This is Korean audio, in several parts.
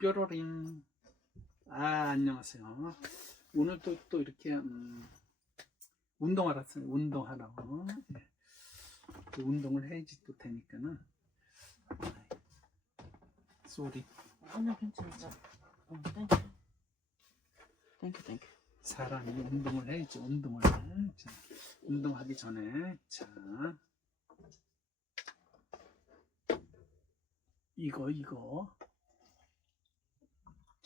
뾰로링. 아, 안녕하세요. 오늘도 또 이렇게, 음, 운동하러 왔어요. 운동하라고. 예. 또 운동을 해야지 또 되니까는. 쏘리. 아니요 괜찮아. 어, 땡큐. 땡큐 땡큐. 사람이 운동을 해야지, 운동을. 자, 운동하기 전에, 자. 이거, 이거.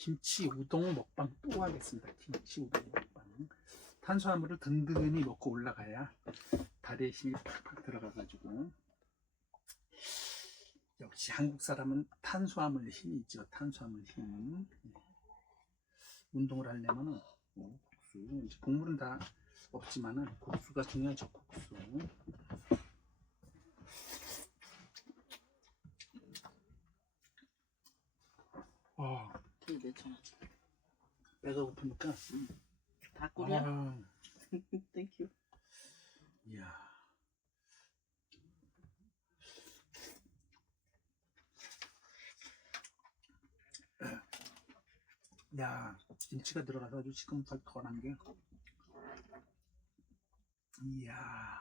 김치 우동 먹방 또 하겠습니다. 김치 우동 먹방. 탄수화물을 든든히 먹고 올라가야 다리에 힘이 팍팍 들어가가지고. 역시 한국 사람은 탄수화물 힘이죠. 탄수화물 힘. 운동을 하려면은 뭐 국수 이제 국물은 다 없지만은 국수가 중요하죠. 국수. 와 되게 괜찮아. 배가 고프니까. 다 꿀이야? 아, 땡큐. 이야. 야, 김치가 들어가서 아주 지금 덜 덜한 게. 이야.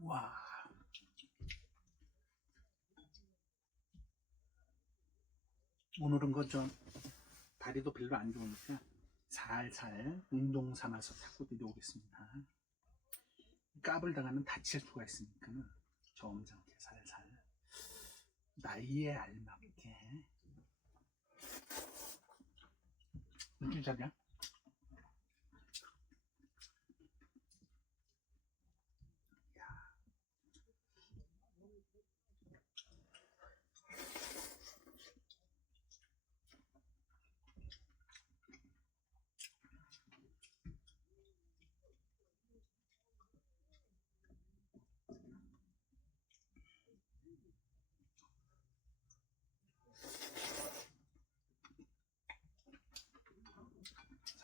와. 오늘은 그좀 다리도 별로 안 좋으니까 살살 운동 삼아서 탁구 드려오겠습니다. 까불다가는 다칠 수가 있으니까 점잖게 살살 나이에 알맞게 무슨 자리야?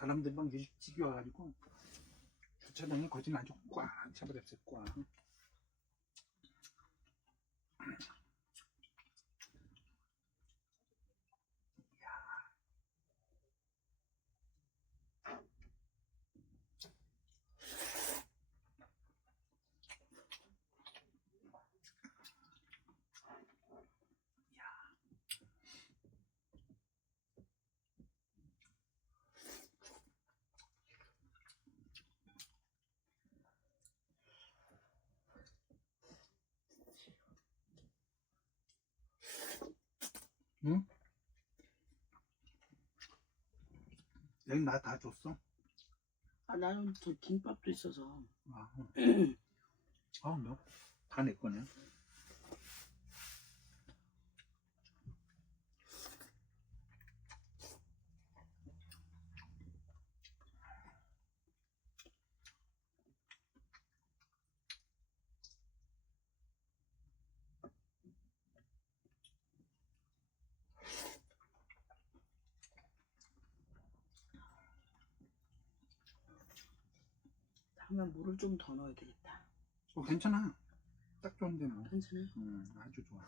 사람들 막 일찍이 와가지고 주차장이 거진 아주 꽉 차버렸어요 꽉 응? 여기 나다 줬어? 아 나는 저 김밥도 있어서. 아, 응. 아, 뭐, 다내 거네. 다음에 물을 좀 더 넣어야 되겠다. 어, 괜찮아. 딱 좋은데 뭐. 괜찮아요? 음, 아주 좋아.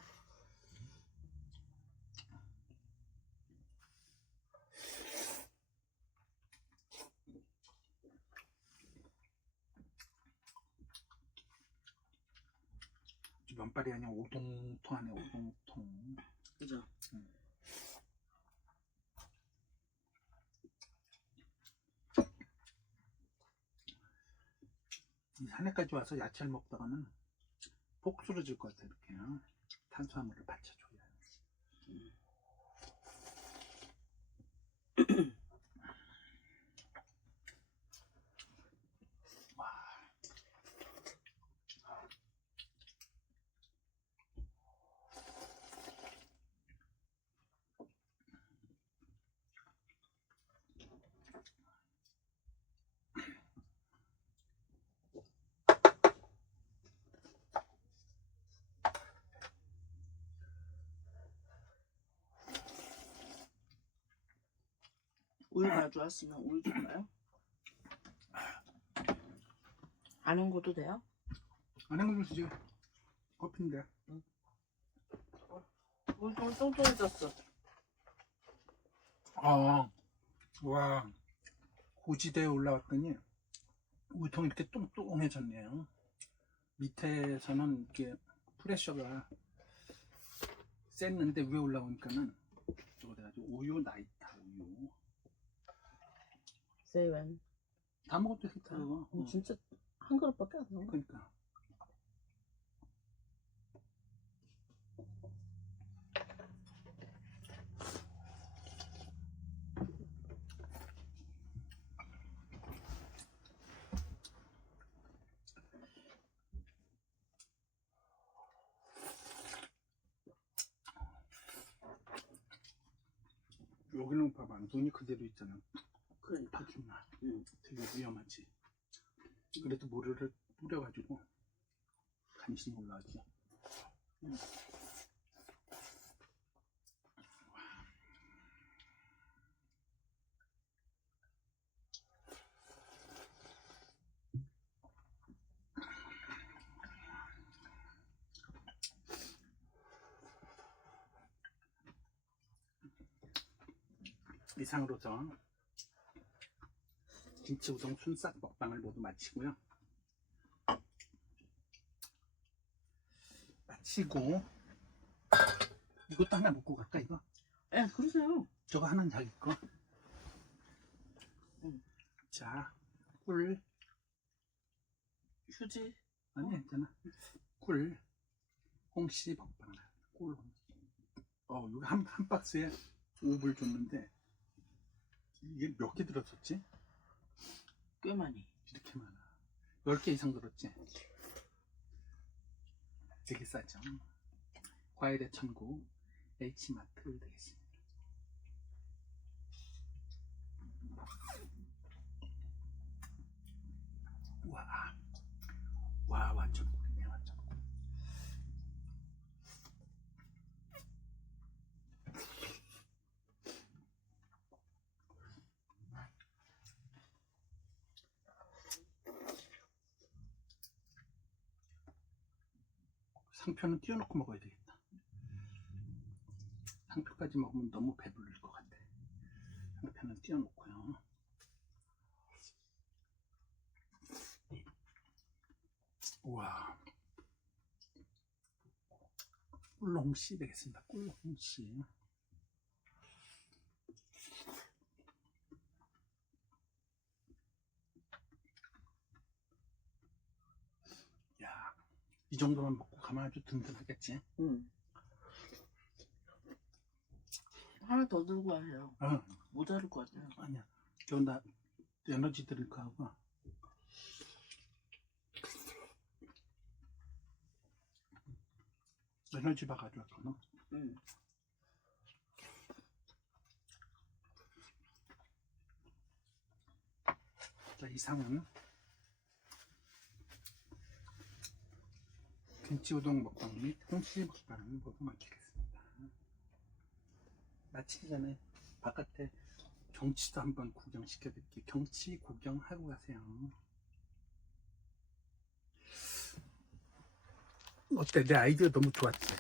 면발이 아니야 오동통 안에 오동통. 그죠? 이 산에까지 와서 야채를 먹다가는 폭 쓰러질 것 같아 이렇게. 탄수화물을 받쳐줘야 우유 가져왔으면 우유 줄까요? 안 헹궈도 돼요? 안 헹궈 주지. 커피인데. 물좀 똥똥해졌어. 아, 와, 고지대에 올라왔더니 우통이 이렇게 똥똥해졌네요. 밑에서는 이렇게 프레셔가 셌는데 위에 올라오니까는 저거 돼가지고 우유 우유 세이웬. 다 먹어도 되겠다. 그거. 어, 진짜 한 그릇밖에 안 나와. 그러니까. 여기는 봐봐 눈이 그대로 있잖아 그러니까. 파김나 응. 되게 위험하지 그래도 모래를 뿌려가지고 간신히 올라가지 이상으로서 김치 우동 순삭 먹방을 모두 마치고요. 마치고 이것도 하나 먹고 갈까 이거? 예, 그러세요. 저거 하나는 자기 거. 응. 자, 꿀 휴지. 아니 괜찮아. 꿀 홍시 먹방. 꿀. 어, 여기 한, 한 박스에 5불 줬는데 이게 몇 개 들었었지? 꽤 많이. 이렇게 많아. 10개 이상 들었지? 되게 싸죠? 과일의 천국 H마트 되겠습니다. 와, 와 완전 꿀이네 완전 꿀. 상표는 띄워놓고 먹어야 되겠다. 상표까지 먹으면 너무 배부를 것 같아. 상표는 띄워놓고요. 우와. 꿀홍씨 되겠습니다. 꿀홍씨. 야, 이 정도만 먹고 가면 아주 든든하겠지? 응. 하나 더 들고 와요. 어, 모자랄 것 같아요. 아니야. 이건 나 에너지 드링크 하고. 에너지 바 가져왔거든. 응. 자, 이상은 김치 우동 먹방 및 홍시 먹방을 모두 마치겠습니다. 마치기 전에 바깥에 경치도 한번 구경시켜 드릴게요. 경치 구경하고 가세요. 어때? 내 아이디어 너무 좋았지?